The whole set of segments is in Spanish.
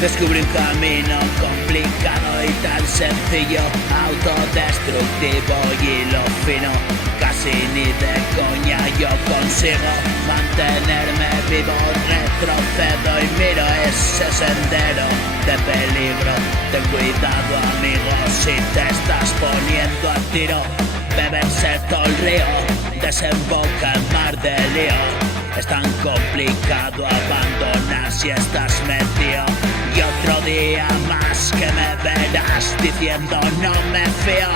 Descubrí un camino complicado y tan sencillo, autodestructivo y lo fino. Casi ni de coña yo consigo mantenerme vivo. Retrocedo y miro ese sendero de peligro. Ten cuidado, amigo, si te estás poniendo a tiro. Beberse todo el río, desemboca el mar de lío. Es tan complicado abandonar si estás metido. Y otro día más que me verás diciendo no me fío.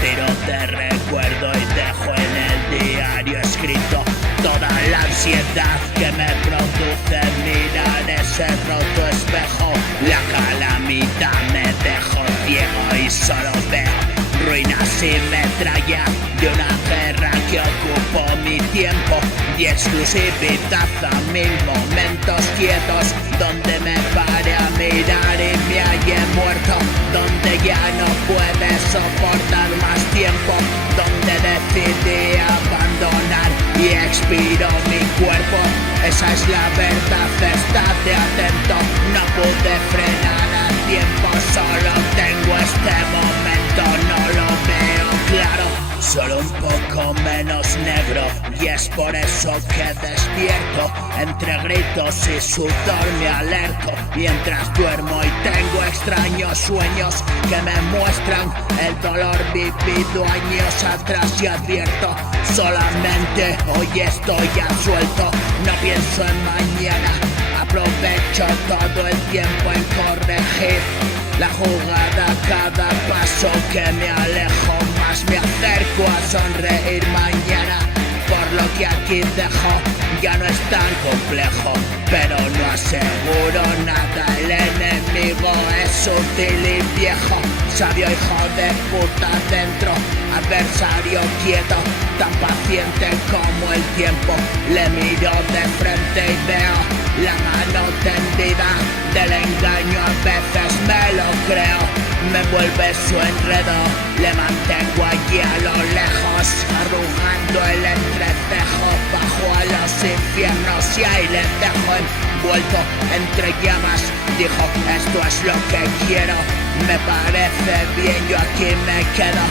Tiro de recuerdo y dejo en el diario escrito toda la ansiedad que me produce mirar ese roto espejo. La calamidad me dejó ciego y solo veo ruinas y metralla de una guerra que ocupó mi tiempo y exclusividad a 1000 momentos quietos donde me pare a mirar y me halle muerto, donde ya no puede soportar más tiempo, donde decidí abandonar y expiró mi cuerpo. Esa es la verdad, estate atento, no pude frenar a tiempo, solo tengo este momento, no lo veo claro, solo un poco menos negro, y es por eso que despierto, entre gritos y sudor me alerto, mientras duermo y tengo extraños sueños que me muestran el dolor vivido años atrás y advierto, solamente hoy estoy absuelto, no pienso en mañana, aprovecho todo el tiempo en corregir la jugada, cada paso que me alejo más me acerco a sonreír mañana. Por lo que aquí dejo ya no es tan complejo, pero no aseguro nada. El enemigo es sutil y viejo, sabio hijo de puta dentro, adversario quieto, tan paciente como el tiempo. Le miro de frente y veo la mano tendida del engaño, a veces me lo creo, me envuelve su enredo, le mantengo allí a lo lejos, arrugando el entrecejo bajo a los infiernos y ahí le dejo envuelto entre llamas. Dijo, esto es lo que quiero, me parece bien, yo aquí me quedo,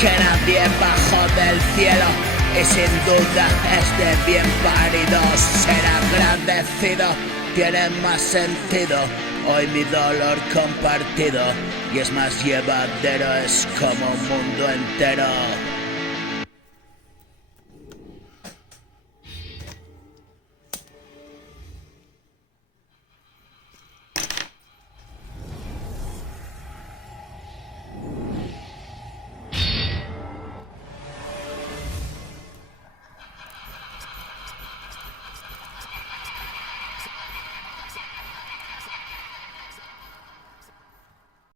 que nadie bajó del cielo. Y sin duda este bien parido ser agradecido tiene más sentido. Hoy mi dolor compartido y es más llevadero, es como un mundo entero.